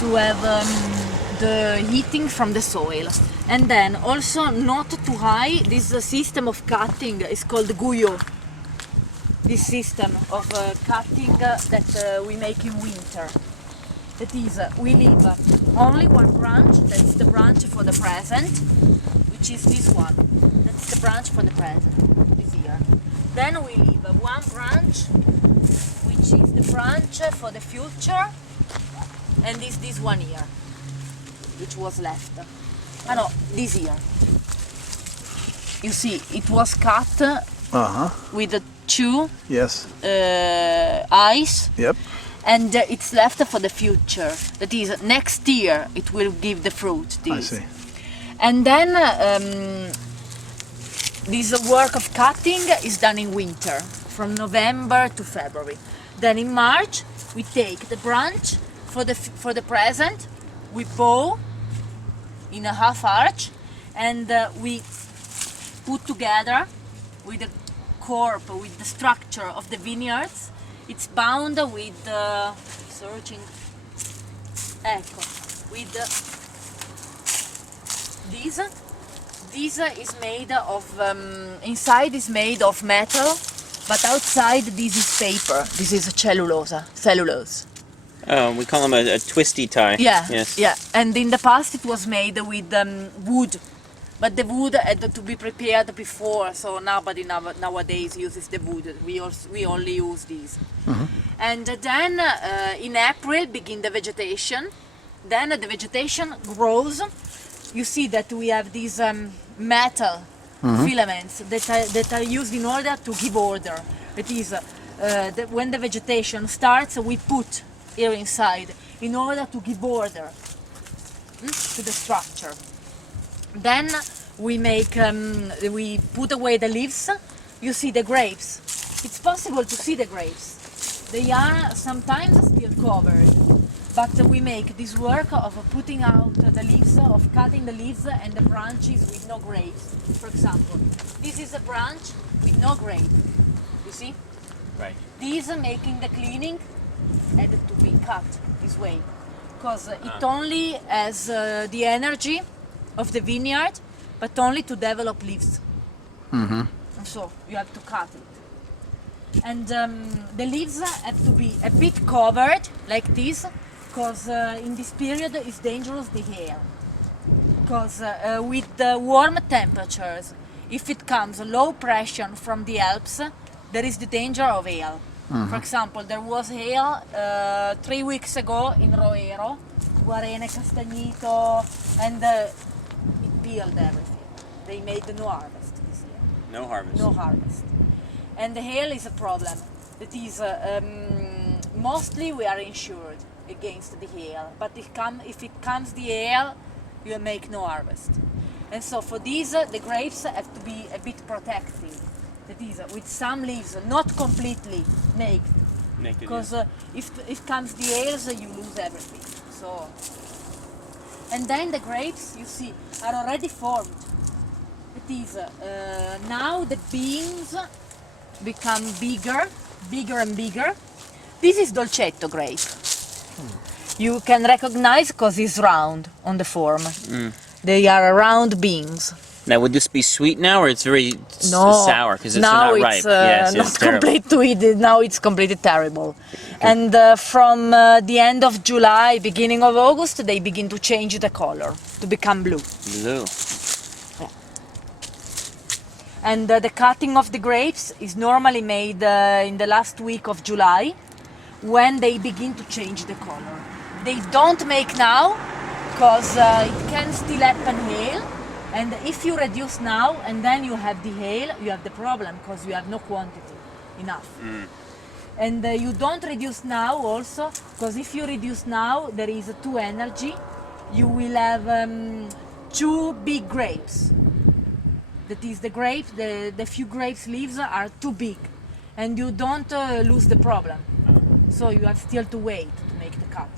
to have the heating from the soil. And then also not too high, this system of cutting is called guyot. This system of cutting that we make in winter. That is, we leave only one branch, that's the branch for the present, which is this one. That's the branch for the present, this here. Then we leave one branch, which is the branch for the future, and this one here, which was left. Ah no, this here. You see, it was cut with the two eyes. Yep. And it's left for the future. That is, next year it will give the fruit. This. I see. And then this work of cutting is done in winter, from November to February. Then in March we take the branch for the present, we bow in a half arch, and we put together with the corp, with the structure of the vineyards. It's bound with with this. This is made of inside is made of metal, but outside this is paper. This is cellulose. Oh, we call them a twisty tie. Yeah, yes. yeah. And in the past it was made with wood, but the wood had to be prepared before, so nobody nowadays uses the wood. We only use these. Mm-hmm. And then in April begin the vegetation. Then the vegetation grows. You see that we have these metal filaments that are used in order to give order. It is when the vegetation starts, we put here inside in order to give order to the structure. Then we make we put away the leaves. You see the grapes. It's possible to see the grapes. They are sometimes still covered, but we make this work of putting out the leaves, of cutting the leaves and the branches with no grapes. For example, this is a branch with no grape. You see? Right. These making the cleaning had to be cut this way, because it only has the energy of the vineyard, but only to develop leaves. Mm-hmm. And so you have to cut it. And the leaves have to be a bit covered like this, because in this period it's dangerous, the hail. Because with the warm temperatures, if it comes low pressure from the Alps, there is the danger of hail. For example, there was hail 3 weeks ago in Roero, Guarene, Castagnito, and it peeled everything. They made no harvest this year. No harvest. No harvest. And the hail is a problem. That is, mostly we are insured against the hail, but if it comes the hail, you make no harvest. And so for these, the grapes have to be a bit protected. That is, with some leaves, not completely naked. Because if comes the hails, you lose everything. So, and then the grapes, you see, are already formed. It is now the beans become bigger and bigger. This is dolcetto grape. You can recognize because it's round on the form. They are round beans. Now, would this be sweet now, or it's very sour because it's now not it's ripe? Yes, not it's terrible. complete to eat. Now it's completely terrible. And from the end of July, beginning of August, they begin to change the color to become blue. Blue. And the cutting of the grapes is normally made in the last week of July, when they begin to change the color. They don't make now, because it can still happen hail. And if you reduce now and then you have the hail, you have the problem, because you have no quantity enough. And you don't reduce now also, because if you reduce now, there is too energy. You will have 2 big grapes. That is, the grapes, the few grapes leaves are too big, and you don't lose the problem. So you have still to wait to make the cut.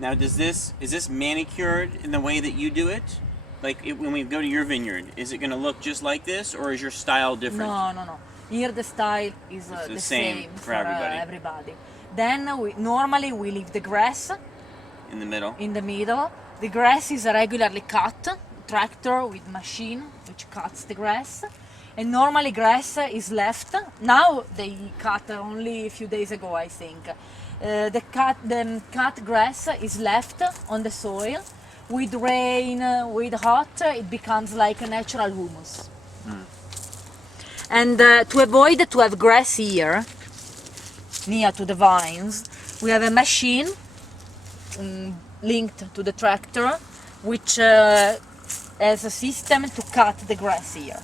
Now, is this manicured in the way that you do it? Like when we go to your vineyard, is it going to look just like this, or is your style different? No. Here the style is the same for everybody. Then normally we leave the grass in the middle. in the middle. The grass is regularly cut, tractor with machine which cuts the grass. And normally grass is left. Now they cut only a few days ago, I think. The cut grass is left on the soil. With rain, with hot, it becomes like a natural humus. And to avoid to have grass here, near to the vines, we have a machine linked to the tractor, which has a system to cut the grass here.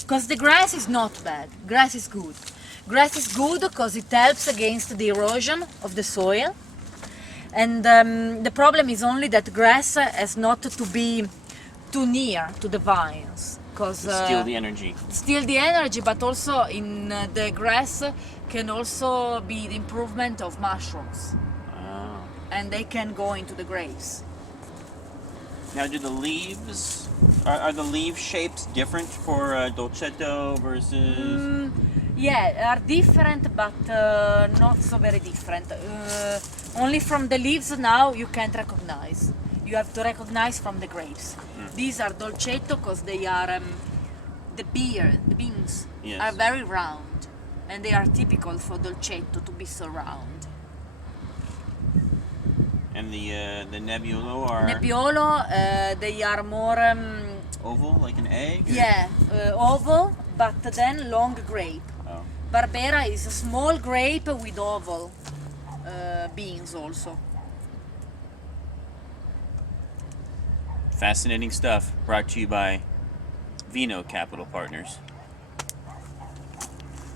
Because the grass is not bad, grass is good. Grass is good because it helps against the erosion of the soil. And the problem is only that grass has not to be too near to the vines. Because Steal the energy. steal the energy, but also in the grass can also be the improvement of mushrooms. Oh. And they can go into the grapes. Now, do the leaves, are the leaf shapes different for dolcetto versus... Yeah, are different, but not so very different. Only from the leaves now you can't recognize. You have to recognize from the grapes. These are dolcetto because they are the beans Yes. are very round, and they are typical for dolcetto to be so round. And the Nebbiolo are Nebbiolo, they are more oval, like an egg? or- yeah, oval, but then long grape. Oh. Barbera is a small grape with oval beans also. Fascinating stuff, brought to you by Vino Capital Partners.